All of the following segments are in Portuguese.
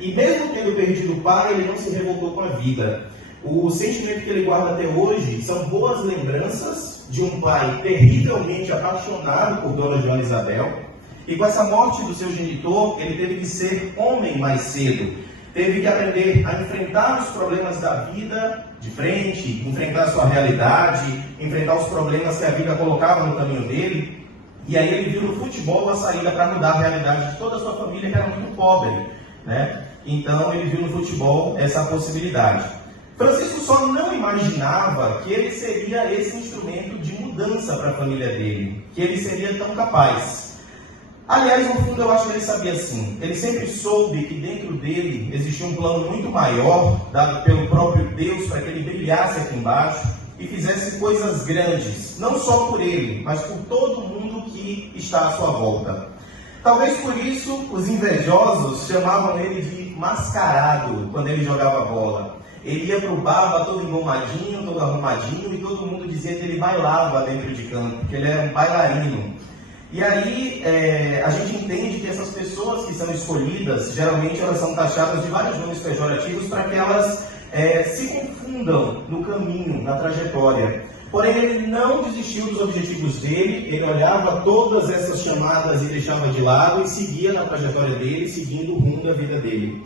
E mesmo tendo perdido o pai, ele não se revoltou com a vida. O sentimento que ele guarda até hoje são boas lembranças de um pai terrivelmente apaixonado por Dona Joana Isabel. E com essa morte do seu genitor, ele teve que ser homem mais cedo. Teve que aprender a enfrentar os problemas da vida de frente, enfrentar a sua realidade, enfrentar os problemas que a vida colocava no caminho dele. E aí ele viu no futebol a saída para mudar a realidade de toda a sua família, que era muito pobre, né? Então ele viu no futebol essa possibilidade. Francisco só não imaginava que ele seria esse instrumento de mudança para a família dele, que ele seria tão capaz. Aliás, no fundo, eu acho que ele sabia sim. Ele sempre soube que dentro dele existia um plano muito maior, dado pelo próprio Deus, para que ele brilhasse aqui embaixo e fizesse coisas grandes, não só por ele, mas por todo mundo que está à sua volta. Talvez por isso os invejosos chamavam ele de mascarado quando ele jogava bola. Ele ia para o bar todo engomadinho, todo arrumadinho, e todo mundo dizia que ele bailava dentro de campo, que ele era um bailarino. E aí a gente entende que essas pessoas que são escolhidas, geralmente elas são taxadas de vários nomes pejorativos para que elas se confundam no caminho, na trajetória. Porém, ele não desistiu dos objetivos dele, ele olhava todas essas chamadas e deixava de lado e seguia na trajetória dele, seguindo o rumo da vida dele.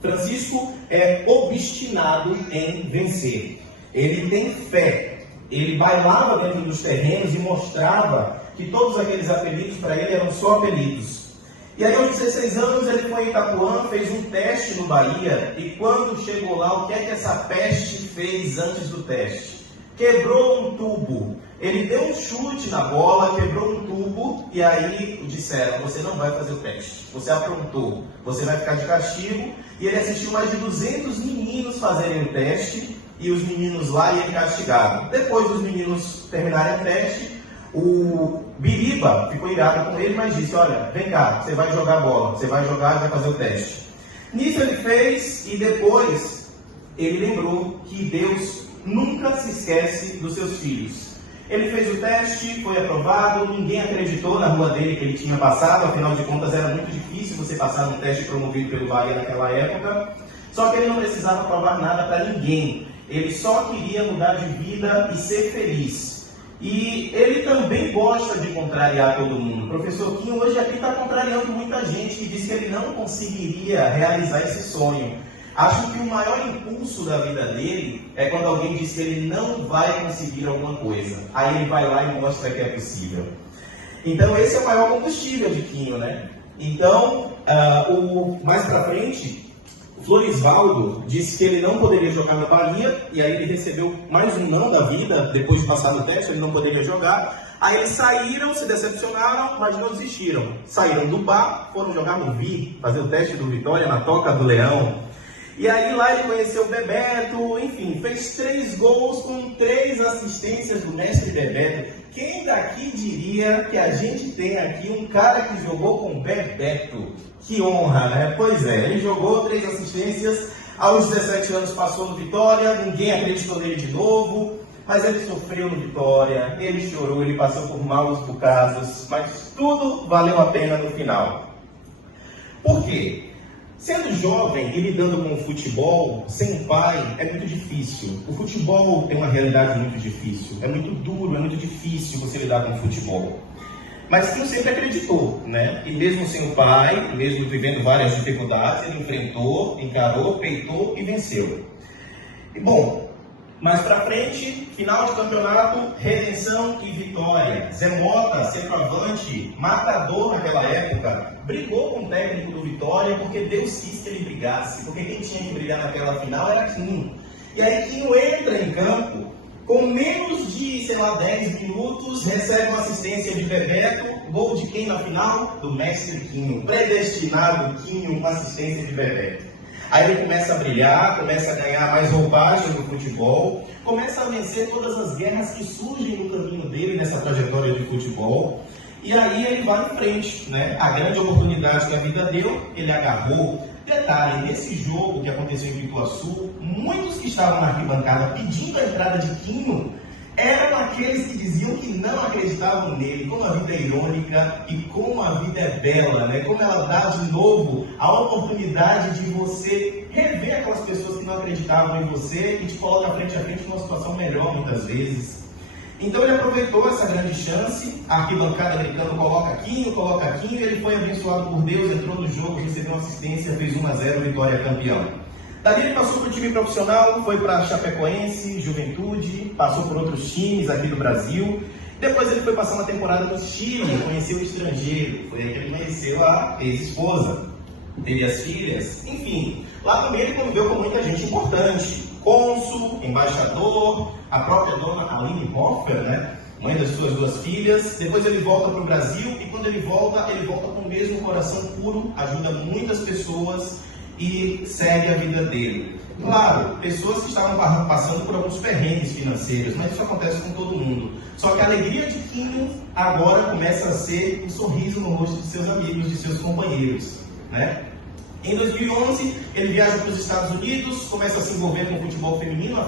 Francisco é obstinado em vencer. Ele tem fé. Ele bailava dentro dos terrenos e mostrava que todos aqueles apelidos para ele eram só apelidos. E aí, aos 16 anos, ele foi em Itapuã, fez um teste no Bahia, e quando chegou lá, o que é que essa peste fez antes do teste? Quebrou um tubo. Ele deu um chute na bola, quebrou um tubo, e aí disseram: você não vai fazer o teste, você aprontou, você vai ficar de castigo. E ele assistiu mais de 200 meninos fazerem o teste, e os meninos lá iam castigados. Depois dos meninos terminarem o teste, o Biriba ficou irado com ele, mas disse: olha, vem cá, você vai jogar bola, você vai jogar e vai fazer o teste. Nisso ele fez, e depois ele lembrou que Deus nunca se esquece dos seus filhos. Ele fez o teste, foi aprovado, ninguém acreditou na rua dele que ele tinha passado, afinal de contas era muito difícil você passar num teste promovido pelo Bahia naquela época. Só que ele não precisava provar nada para ninguém, ele só queria mudar de vida e ser feliz. E ele também gosta de contrariar todo mundo. O professor Quinho hoje aqui está contrariando muita gente que diz que ele não conseguiria realizar esse sonho. Acho que o maior impulso da vida dele é quando alguém diz que ele não vai conseguir alguma coisa. Aí ele vai lá e mostra que é possível. Então esse é o maior combustível de Quinho, né? Então, mais pra frente, o Florisvaldo disse que ele não poderia jogar na Bahia, e aí ele recebeu mais um não da vida, depois de passar no teste, ele não poderia jogar. Aí eles saíram, se decepcionaram, mas não desistiram. Saíram do bar, foram jogar no Vi, fazer o teste do Vitória na Toca do Leão. E aí lá ele conheceu o Bebeto, enfim, fez 3 gols com 3 assistências do mestre Bebeto. Quem daqui diria que a gente tem aqui um cara que jogou com Bebeto? Que honra, né? Pois é, ele jogou 3 assistências, aos 17 anos passou no Vitória, ninguém acreditou nele de novo, mas ele sofreu no Vitória, ele chorou, ele passou por maus bocados, mas tudo valeu a pena no final. Por quê? Sendo jovem e lidando com o futebol, sem pai, é muito difícil. O futebol tem uma realidade muito difícil, é muito duro, é muito difícil você lidar com o futebol. Mas Quinho sempre acreditou, né? E mesmo sem o pai, mesmo vivendo várias dificuldades, ele enfrentou, encarou, peitou e venceu. E bom, mais pra frente, final de campeonato, redenção e vitória. Zé Mota, centroavante, matador naquela época, brigou com o técnico do Vitória porque Deus quis que ele brigasse, porque quem tinha que brigar naquela final era Quinho. E aí Quinho entra em campo, com menos de, 10 minutos, recebe uma assistência de Bebeto, gol de quem na final? Do mestre Quinho, predestinado Quinho, uma assistência de Bebeto. Aí ele começa a brilhar, começa a ganhar mais roupagem no futebol, começa a vencer todas as guerras que surgem no caminho dele nessa trajetória de futebol. E aí ele vai em frente, né? A grande oportunidade que a vida deu, ele agarrou. Detalhe, nesse jogo que aconteceu em Pituaçu, muitos que estavam na arquibancada pedindo a entrada de Quinho, eram aqueles que diziam que não acreditavam nele. Como a vida é irônica e como a vida é bela, né? Como ela dá de novo a oportunidade de você rever aquelas pessoas que não acreditavam em você e te coloca frente a frente numa situação melhor muitas vezes. Então ele aproveitou essa grande chance, a arquibancada gritando coloca aqui, ele foi abençoado por Deus, entrou no jogo, recebeu uma assistência, fez 1-0, vitória campeão. Dali ele passou para o time profissional, foi para Chapecoense, Juventude, passou por outros times aqui do Brasil. Depois ele foi passar uma temporada no Chile, conheceu o estrangeiro, foi aí que ele conheceu a ex-esposa, teve as filhas, enfim. Lá também ele conviveu com muita gente importante, cônsul, embaixador, a própria dona Aline Hoffer, né? Mãe das suas 2 filhas. Depois ele volta para o Brasil e quando ele volta com o mesmo coração puro, ajuda muitas pessoas e segue a vida dele. Claro, pessoas que estavam passando por alguns perrengues financeiros, mas isso acontece com todo mundo. Só que a alegria de Quinho agora começa a ser um sorriso no rosto de seus amigos, de seus companheiros, né? Em 2011, ele viaja para os Estados Unidos, começa a se envolver com o futebol feminino.